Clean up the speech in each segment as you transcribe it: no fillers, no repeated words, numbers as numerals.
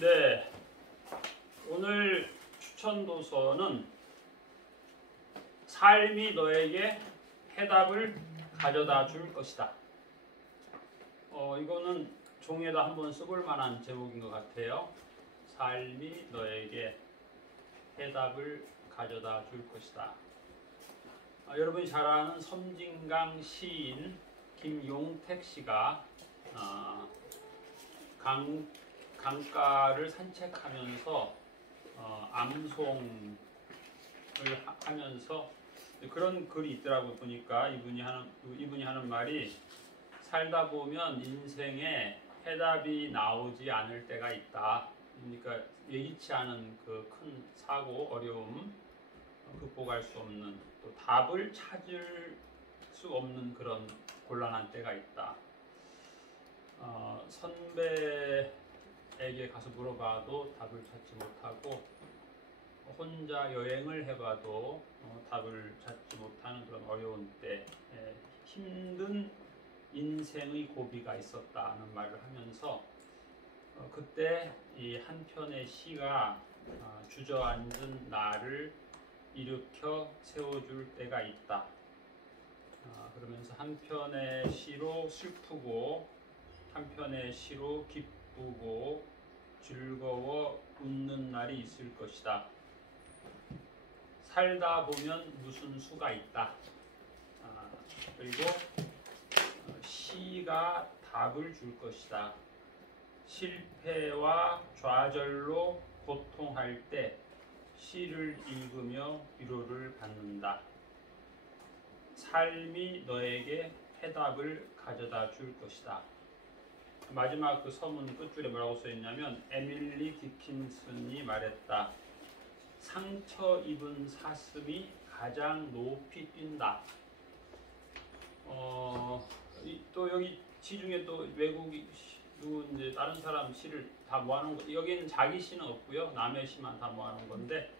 네, 오늘 추천 도서는 삶이 너에게 해답을 가져다 줄 것이다. 이거는 종이에다 한번 써볼 만한 제목인 것 같아요. 삶이 너에게 해답을 가져다 줄 것이다. 여러분이 잘 아는 섬진강 시인 김용택 씨가 강가를 산책하면서 암송을 하면서 그런 글이 있더라고요. 보니까 이분이 하는 말이, 살다 보면 인생에 해답이 나오지 않을 때가 있다. 그러니까 예기치 않은 그 큰 사고, 어려움, 극복할 수 없는, 또 답을 찾을 수 없는 그런 곤란한 때가 있다. 선배에게 가서 물어봐도 답을 찾지 못하고, 혼자 여행을 해봐도 답을 찾지 못하는 그런 어려운 때, 힘든 인생의 고비가 있었다는 말을 하면서, 그때 이 한 편의 시가 주저앉은 나를 일으켜 세워줄 때가 있다. 그러면서 한 편의 시로 슬프고, 한 편의 시로 기쁘고 즐거워 웃는 날이 있을 것이다. 살다 보면 무슨 수가 있다. 그리고 시가 답을 줄 것이다. 실패와 좌절로 고통할 때 시를 읽으며 위로를 받는다. 삶이 너에게 해답을 가져다 줄 것이다. 마지막 그 서문 끝줄에 뭐라고 써있냐면, 에밀리 디킨슨이 말했다. 상처 입은 사슴이 가장 높이 뛴다. 또 여기 시 중에 또 외국이 누구 이제 다른 사람 시를 다 모아놓은 거, 여기는 자기 시는 없고요, 남의 시만 다 모아놓은 건데,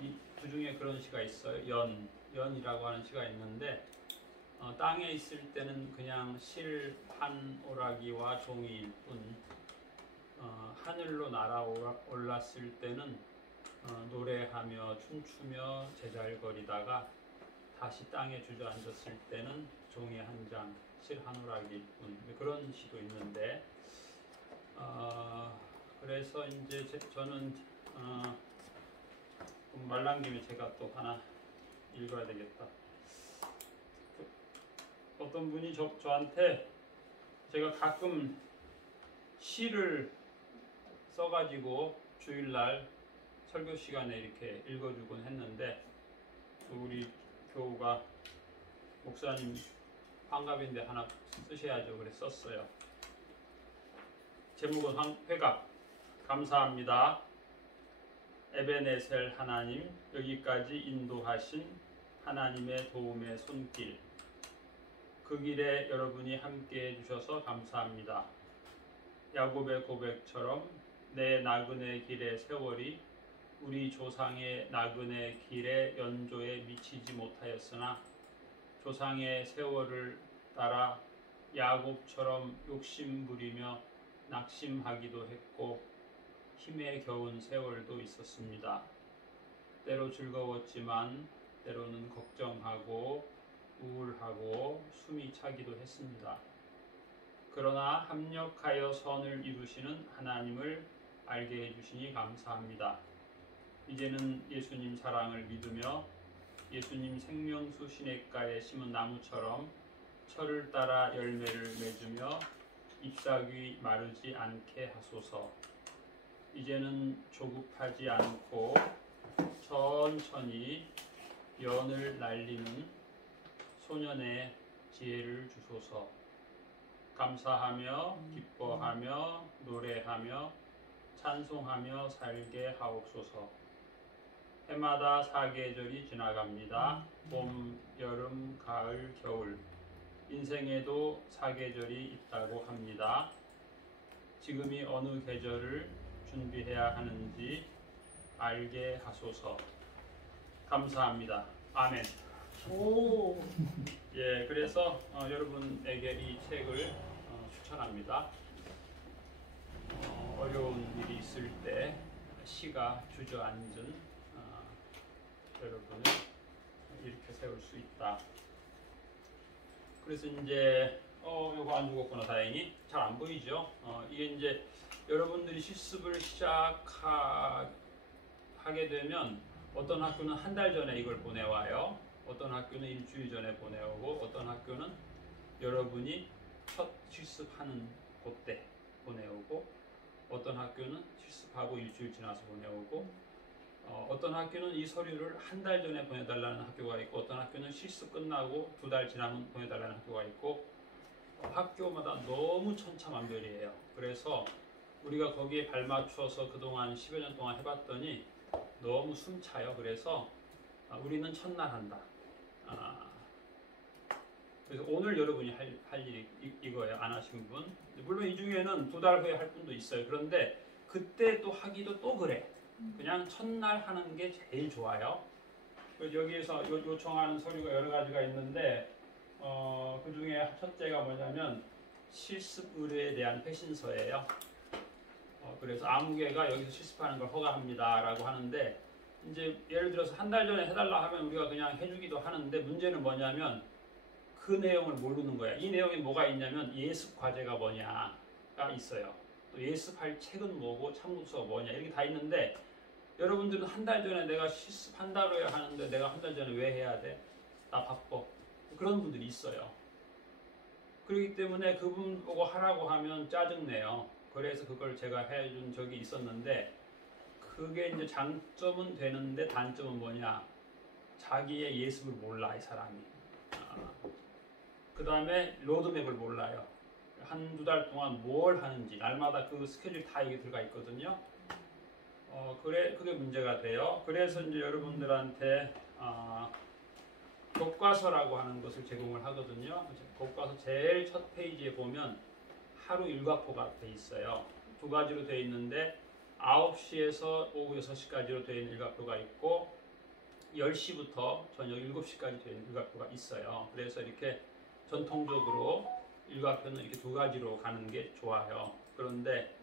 이 그 중에 그런 시가 있어요. 연이라고 하는 시가 있는데, 땅에 있을 때는 그냥 실 한 오라기와 종이일 뿐, 하늘로 날아올랐을 때는 노래하며 춤추며 제잘거리다가 다시 땅에 주저앉았을 때는 종이 한 장, 실 한 오라기일 뿐, 그런 시도 있는데, 그래서 이제 저는 말난 김에 제가 또 하나 읽어야 되겠다. 어떤 분이 저한테, 제가 가끔 시를 써가지고 주일날 설교 시간에 이렇게 읽어주곤 했는데, 우리 교우가 목사님 환갑인데 하나 쓰셔야죠. 그래서 썼어요. 제목은 회갑. 감사합니다. 에베네셀 하나님, 여기까지 인도하신 하나님의 도움의 손길, 그 길에 여러분이 함께 해주셔서 감사합니다. 야곱의 고백처럼 내 나그네 길의 세월이 우리 조상의 나그네 길의 연조에 미치지 못하였으나, 조상의 세월을 따라 야곱처럼 욕심부리며 낙심하기도 했고 힘에 겨운 세월도 있었습니다. 때로 즐거웠지만 때로는 걱정하고 우울하고 숨이 차기도 했습니다. 그러나 합력하여 선을 이루시는 하나님을 알게 해주시니 감사합니다. 이제는 예수님 사랑을 믿으며 예수님 생명수 시냇가에 심은 나무처럼 철을 따라 열매를 맺으며 잎사귀 마르지 않게 하소서. 이제는 조급하지 않고 천천히 연을 날리는 소년의 지혜를 주소서. 감사하며 기뻐하며 노래하며 찬송하며 살게 하옵소서. 해마다 사계절이 지나갑니다. 봄, 여름, 가을, 겨울. 인생에도 사계절이 있다고 합니다. 지금이 어느 계절을 준비해야 하는지 알게 하소서. 감사합니다. 아멘. 오. 예, 그래서 여러분에게 이 책을 추천합니다. 어려운 일이 있을 때 시가 주저앉은 여러분을 이렇게 세울 수 있다. 그래서 이제 요거 안 죽었구나. 다행히 잘 안 보이죠. 이게 이제 여러분들이 실습을 시작하게 되면 어떤 학교는 한 달 전에 이걸 보내와요. 어떤 학교는 일주일 전에 보내오고 어떤 학교는 여러분이 첫 실습하는 그때 보내오고 어떤 학교는 실습하고 일주일 지나서 보내오고 어떤 학교는 이 서류를 한 달 전에 보내달라는 학교가 있고 어떤 학교는 실습 끝나고 2달 지나면 보내달라는 학교가 있고 학교마다 너무 천차만별이에요. 그래서 우리가 거기에 발맞춰서 그동안 10여 년 동안 해봤더니 너무 숨차요. 그래서 우리는 첫날 한다. 그래서 오늘 여러분이 할 일이 이거예요. 안 하신 분. 물론 이 중에는 2달 후에 할 분도 있어요. 그런데 그때 또 하기도 또 그래. 그냥 첫날 하는 게 제일 좋아요. 그래서 여기에서 요청하는 서류가 여러 가지가 있는데 그 중에 첫째가 뭐냐면 실습 의뢰에 대한 회신서예요. 그래서 아무개가 여기서 실습하는 걸 허가합니다 라고 하는데 이제 예를 들어서 한 달 전에 해달라 하면 우리가 그냥 해주기도 하는데 문제는 뭐냐면 그 내용을 모르는 거야. 이 내용이 뭐가 있냐면 예습 과제가 뭐냐가 있어요. 또 예습할 책은 뭐고 참고서가 뭐냐 이렇게 다 있는데 여러분들은 한 달 전에 내가 실습한다고 해야 하는데 내가 한 달 전에 왜 해야 돼? 나 바빠. 그런 분들이 있어요. 그렇기 때문에 그분 보고 하라고 하면 짜증내요. 그래서 그걸 제가 해준 적이 있었는데 그게 이제 장점은 되는데 단점은 뭐냐? 자기의 예습을 몰라 이 사람이. 그 다음에 로드맵을 몰라요. 한두 달 동안 뭘 하는지 날마다 그 스케줄 다 이게 들어가 있거든요. 그게 문제가 돼요. 그래서 이제 여러분들한테 교과서라고 하는 것을 제공을 하거든요. 교과서 제일 첫 페이지에 보면 하루 일과표가 돼 있어요. 2가지로 돼 있는데 9시에서 오후 6시까지로 돼 있는 일과표가 있고 10시부터 저녁 7시까지 돼 있는 일과표가 있어요. 그래서 이렇게 전통적으로 일과표는 이렇게 2가지로 가는 게 좋아요. 그런데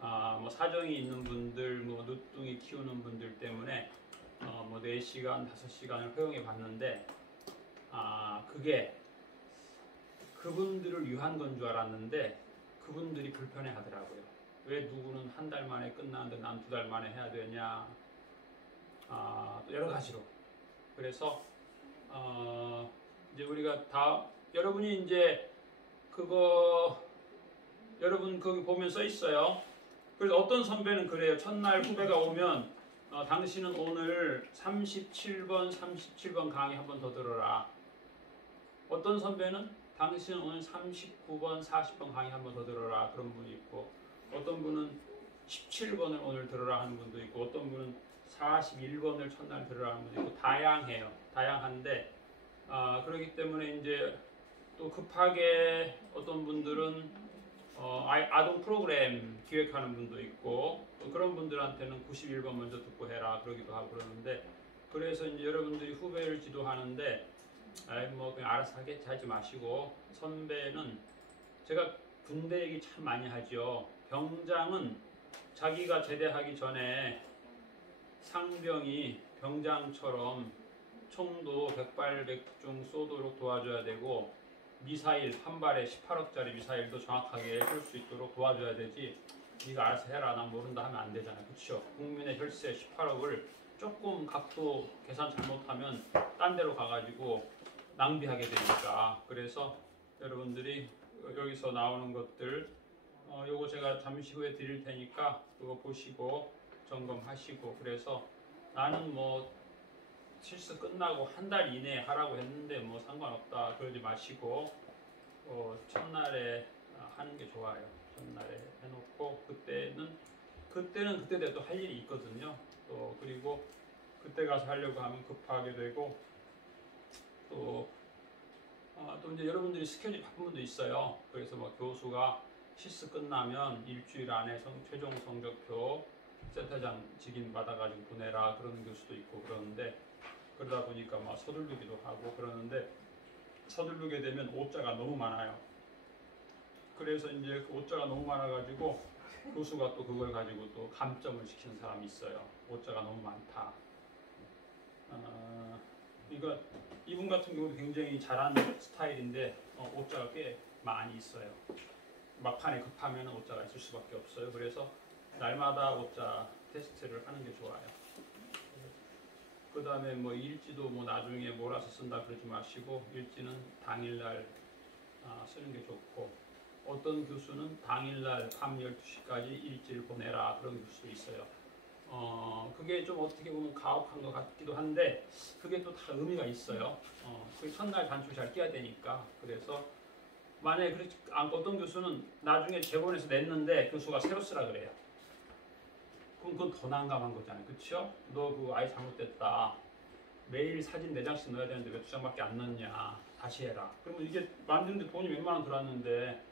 뭐 사정이 있는 분들, 뭐 누뚱이 키우는 분들 때문에 뭐 4시간, 5시간을 허용해 봤는데 그게 그분들을 위한 건 줄 알았는데 그분들이 불편해 하더라고요. 왜 누구는 한 달 만에 끝나는데 난 2달 만에 해야 되냐. 또 여러 가지로. 그래서 이제 우리가 다 여러분이 이제 그거 여러분 거기 보면 써 있어요. 그래서 어떤 선배는 그래요. 첫날 후배가 오면 당신은 오늘 37번 강의 한 번 더 들어라. 어떤 선배는 당신은 오늘 39번, 40번 강의 한 번 더 들어라. 그런 분이 있고 어떤 분은 17번을 오늘 들어라 하는 분도 있고 어떤 분은 41번을 첫날 들어라 하는 분도 있고 다양해요. 다양한데 그렇기 때문에 이제 또 급하게 어떤 분들은 아동 프로그램 기획하는 분도 있고 또 그런 분들한테는 91번 먼저 듣고 해라 그러기도 하고 그러는데 그래서 이제 여러분들이 후배를 지도하는데 뭐 그냥 알아서 하지 마시고 선배는 제가 군대 얘기 참 많이 하죠. 병장은 자기가 제대하기 전에 상병이 병장처럼 총도 백발백중 쏘도록 도와줘야 되고 미사일 한 발에 18억짜리 미사일도 정확하게 쏠 수 있도록 도와줘야 되지 네가 알아서 해라 난 모른다 하면 안 되잖아요. 그렇죠? 국민의 혈세 18억을 조금 각도 계산 잘못하면 딴 데로 가가지고 낭비하게 되니까 그래서 여러분들이 여기서 나오는 것들 요거 제가 잠시 후에 드릴 테니까 그거 보시고 점검하시고 그래서 나는 뭐 실습 끝나고 한 달 이내에 하라고 했는데 뭐 상관없다 그러지 마시고 첫날에 하는 게 좋아요. 첫날에 해놓고 그때는 그때대로 또 할 일이 있거든요. 또 그리고 그때 가서 하려고 하면 급하게 되고 또 이제 여러분들이 스케줄이 바쁜 분도 있어요. 그래서 뭐 교수가 실습 끝나면 일주일 안에 최종 성적표 센터장 직인 받아가지고 보내라 그러는 교수도 있고 그러는데 그러다 보니까 막 서두르기도 하고 그러는데 서두르게 되면 오자가 너무 많아요. 그래서 이제 오자가 너무 많아가지고 교수가 또 그걸 가지고 또 감점을 시키는 사람이 있어요. 오자가 너무 많다. 그러니까 이분 같은 경우도 굉장히 잘하는 스타일인데 오자가 꽤 많이 있어요. 막판에 급하면 오자가 있을 수밖에 없어요. 그래서 날마다 오자 테스트를 하는 게 좋아요. 그 다음에 뭐 일지도 뭐 나중에 몰아서 쓴다 그러지 마시고 일지는 당일날 쓰는 게 좋고, 어떤 교수는 당일날 밤 12시까지 일지를 보내라 그런 교수도 있어요. 그게 좀 어떻게 보면 가혹한 것 같기도 한데 그게 또 다 의미가 있어요. 그 첫날 단추 잘 끼야 되니까. 그래서 만약에 그렇지 않고 어떤 교수는 나중에 재본에서 냈는데 교수가 새로 쓰라 그래요. 그럼 그건 더 난감한 거잖아요. 그렇죠? 너 그거 아예 잘못됐다. 매일 사진 4장씩 넣어야 되는데 왜 2장밖에 안 넣냐. 다시 해라. 그러면 이게 만드는데 돈이 몇만 원 들었는데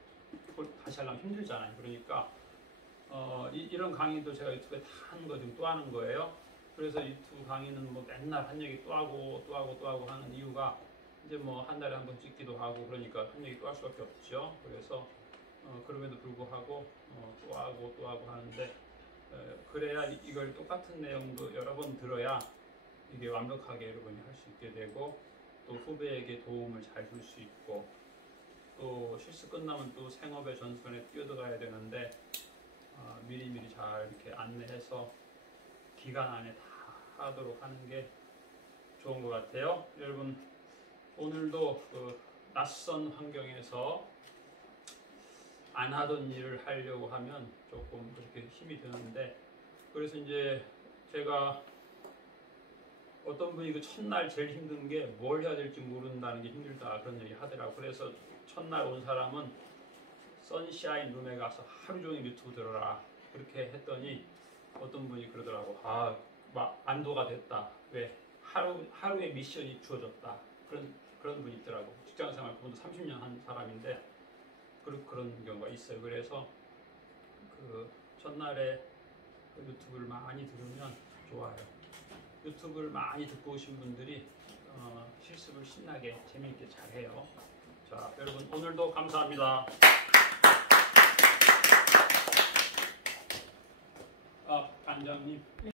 그걸 다시 하려면 힘들잖아요. 그러니까 이런 강의도 제가 유튜브에 다 하는 거 지금 또 하는 거예요. 그래서 유튜브 강의는 뭐 맨날 한 얘기 또 하고 또 하고 또 하고 하는 이유가 이제 뭐 한 달에 한 번 찍기도 하고 그러니까 한 얘기 또 할 수밖에 없죠. 그래서 그럼에도 불구하고 또 하고 또 하고 하는데 그래야 이걸 똑같은 내용도 여러 번 들어야 이게 완벽하게 여러분이 할 수 있게 되고 또 후배에게 도움을 잘 줄 수 있고 또 실습 끝나면 또 생업의 전선에 뛰어들어가야 되는데 미리미리 잘 이렇게 안내해서 기간 안에 다 하도록 하는 게 좋은 것 같아요. 여러분 오늘도 그 낯선 환경에서 안 하던 일을 하려고 하면 조금 그렇게 힘이 드는데, 그래서 이제 제가 어떤 분이 그 첫날 제일 힘든 게 뭘 해야 될지 모른다는 게 힘들다 그런 얘기 하더라고. 그래서 첫날 온 사람은 선샤인 룸에 가서 하루 종일 유튜브 들어라 그렇게 했더니 어떤 분이 그러더라고. 막 안도가 됐다. 왜 하루의 미션이 주어졌다. 그런 분이 있더라고. 직장생활 그분도 30년 한 사람인데 그런 경우가 있어요. 그래서 그 첫날에 그 유튜브를 많이 들으면 좋아요. 유튜브를 많이 듣고 오신 분들이 실습을 신나게 재미있게 잘해요. 자, 여러분 오늘도 감사합니다. 반장님.